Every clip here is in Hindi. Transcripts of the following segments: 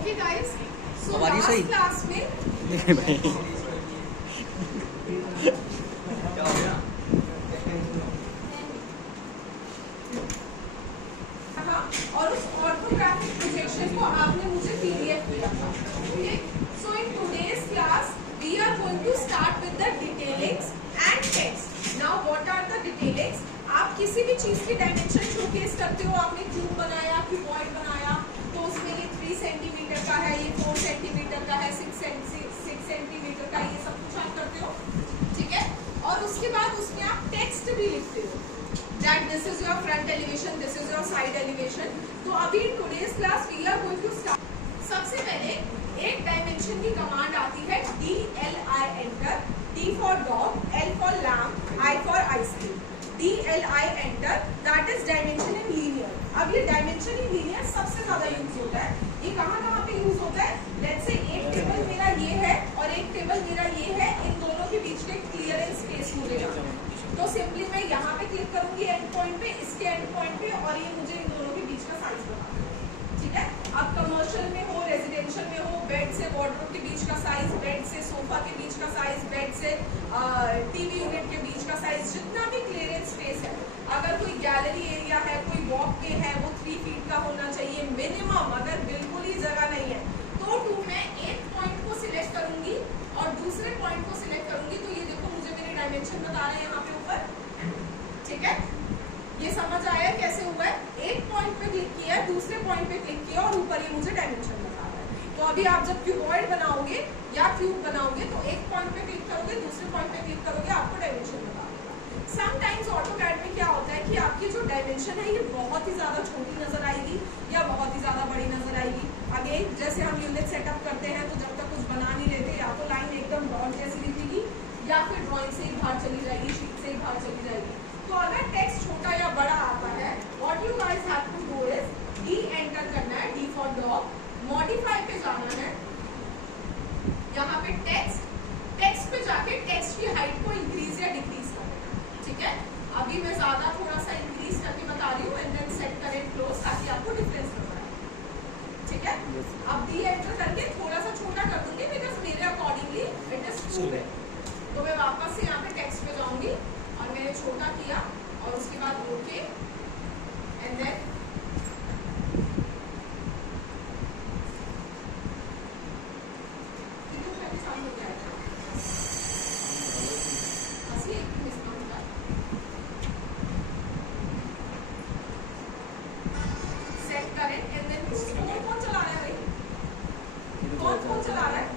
ओके गाइस, सो हमारी सही लास्ट क्लास में और उस ऑर्थोग्राफिक प्रोजेक्शन को आपने मुझे पीडीएफ किया था। Okay, so in today's class we are going to start with the detailings and text. Now what are the detailings? आप किसी भी चीज की डायमेंशन शोकेस करते हो। आपने क्यूब बनाया, क्यूबॉइड बनाया, तो उसमें ये 3 सेंटीमीटर का है, ये 4 सेंटीमीटर का है, 6 सेंटीमीटर का, ये सब कुछ आप करते हो, ठीक है। और उसके बाद उसमें आप टेक्स्ट भी लिखते हो, that this is your front elevation, this is your side elevation। तो अभी today's class we are going to start। सबसे पहले एक डायमेंशन की कमांड आती है DLI enter. D for dog, L for lamb, I for ice cream। DLI enter, that is dimension in linear। अब ये डायमेंशन इन लीनियर सबसे ज्यादा यूज होता है। ये कहाँ पे यूज होता है? लेट्स से एक टेबल मेरा ये है और एक टेबल मेरा ये है, इन दोनों के बीच के क्लियरेंस स्पेस मुझे जाना है। तो सिंपली मैं यहाँ पे क्लिक करूंगी एंड पॉइंट पे, इसके एंड पॉइंट पे, और ये मुझे इन दोनों के बीच का साइज बता देगा, ठीक है। अब कमर्शियल में हो, रेजिडेंशियल में हो, बेड से वार्डरोब के बीच का साइज, बेड से सोफा के बीच का साइज, बेड से टीवी यूनिट के बीच का साइज, जितना भी क्लियरेंस स्पेस है, अगर कोई गैलरी एरिया है, कोई वॉक वे है, वो 3 फीट का होना चाहिए मिनिमम। अगर बिल्कुल ही जगह नहीं है तो मैं एक पॉइंट को सिलेक्ट करूंगी और दूसरे पॉइंट को सिलेक्ट करूंगी। तो ये देखो मुझे मेरे डायमेंशन बता रहे हैं यहाँ पे ऊपर, ठीक है। ये समझ आया कैसे हुआ है? एक पॉइंट पे क्लिक किया, दूसरे पॉइंट पे क्लिक किया और ऊपर ये मुझे डायमेंशन बता रहा है। तो अभी आप जब क्यूबॉइड बनाओगे या क्यूब बनाओगे तो एक पॉइंट पे क्लिक करोगे, दूसरे पॉइंट पे क्लिक करोगे, आपको डायमेंशन बता देगा। समटाइम्स ऑटोकैड में क्या होता है कि आपकी जो डायमेंशन है ये बहुत ही ज्यादा छोटी नजर आएगी या बहुत ही ज्यादा बड़ी नजर आएगी। अगेन जैसे हम यूनिट सेटअप करते हैं तो जब तक कुछ बना नहीं लेते, या तो लाइन एकदम डॉट जैसी दिखेगी या फिर ड्राइंग से ही बाहर चली जाएगी, शीट से ही बाहर चली जाएगी। तो अगर टेक्स्ट छोटा या बड़ा आता है, what you guys have to do is D enter करना है, डी फॉर डॉग, मॉडिफाई पे जाना है, यहाँ पे टेक्स्ट पे जाके टेक्स्ट की हाइट को इंक्रीज या डिक्रीज करना है, ठीक है। अभी मैं ज्यादा थोड़ा सा इंक्रीज करके बता रही हूँ एंड देन सेट करें क्लोज, ताकि आपको डिफरेंस नजर आए, ठीक है। अब डी एंटर करके थोड़ा सा छोटा कर दूंगी बिकॉज मेरे accordingly it is too big. तो मैं वापस से यहाँ पे टेक्स्ट पे जाऊंगी और मैंने छोटा किया और उसके बाद ओके एंड देन सेट करें एंड देन कौन चला रहा है भाई? कौन चला रहा है?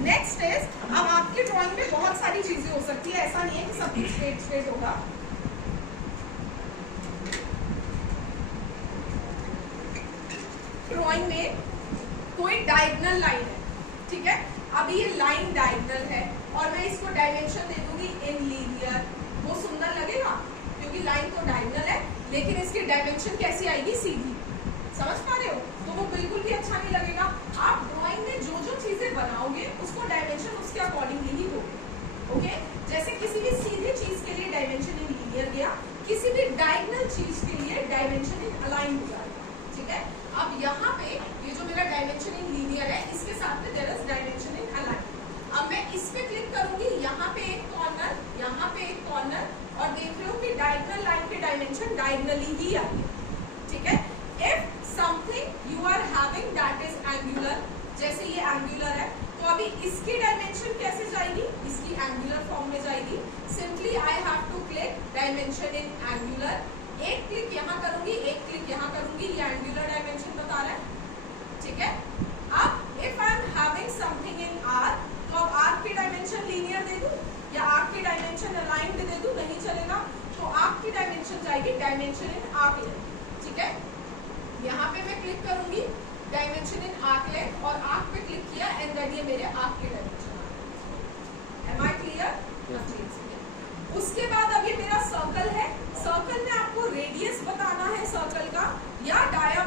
नेक्स्ट इज, अब आपकी ड्राइंग में बहुत सारी चीजें हो सकती है, ऐसा नहीं है कि सब कुछ स्ट्रेट होगा। ड्राइंग में कोई डायगोनल लाइन है, ठीक है। अभी ये लाइन डायगोनल है और मैं इसको डायमेंशन दे दूंगी इन लीनियर। वो सुंदर लगेगा क्योंकि लाइन तो डायगोनल है, लेकिन इसकी डायमेंशन कैसी आएगी? सीधी। समझ पा रहे हो? तो वो बिल्कुल भी अच्छा नहीं लगेगा। आप ड्राइंग में जो जो चीजें बनाओगे उसको डायमेंशन उसके अकॉर्डिंगली ही होगी, ओके। जैसे किसी भी सीधी चीज के लिए डायमेंशन इन लीनियर गया, किसी भी डायगोनल चीज के लिए डायमेंशन इन अलाइन हो जाएगा, ठीक है। अब यहाँ पे ये जो मेरा डायमेंशन इन लीनियर है, इसके साथ में there is dimension in align. अब मैं इस पे क्लिक करूंगी, यहाँ पे एक कॉर्नर, यहाँ पे एक कॉर्नर, और देख रहे हो कि डायगोनल लाइन के डायमेंशन डायगोनली ही आई है, ठीक है। If something you are having that is angular, जैसे ये एंगुलर है, तो अभी इसकी डायमेंशन कैसे जाएगी? इसकी एंगुलर फॉर्म में जाएगी। Simply I have to click dimension in angular, एक क्लिक यहाँ करूंगी, एक क्लिक यहाँ करूंगी, ये एंगुलर डायमेंशन बता रहा है, ठीक है। अब if I am having something in arc, तो अब आर्क की डायमेंशन लीनियर दे दूं या आर्क की डायमेंशन अलाइन्ड दे दूं? नहीं चलेगा। तो आर्क की डायमेंशन जाएगी डायमेंशन इन आर्क लेंथ, ठीक है। यहाँ पे मैं क्लिक करूंगी डायमेंशन इन आर्क लेंथ और आर्क पे क्लिक किया एंड देन ये मेरे आर्क की डायमेंशन आ गई। Am I clear? उसके बाद अब ये मेरा सर्कल है, सर्कल में आपको रेडियस बताना है सर्कल का, या डाया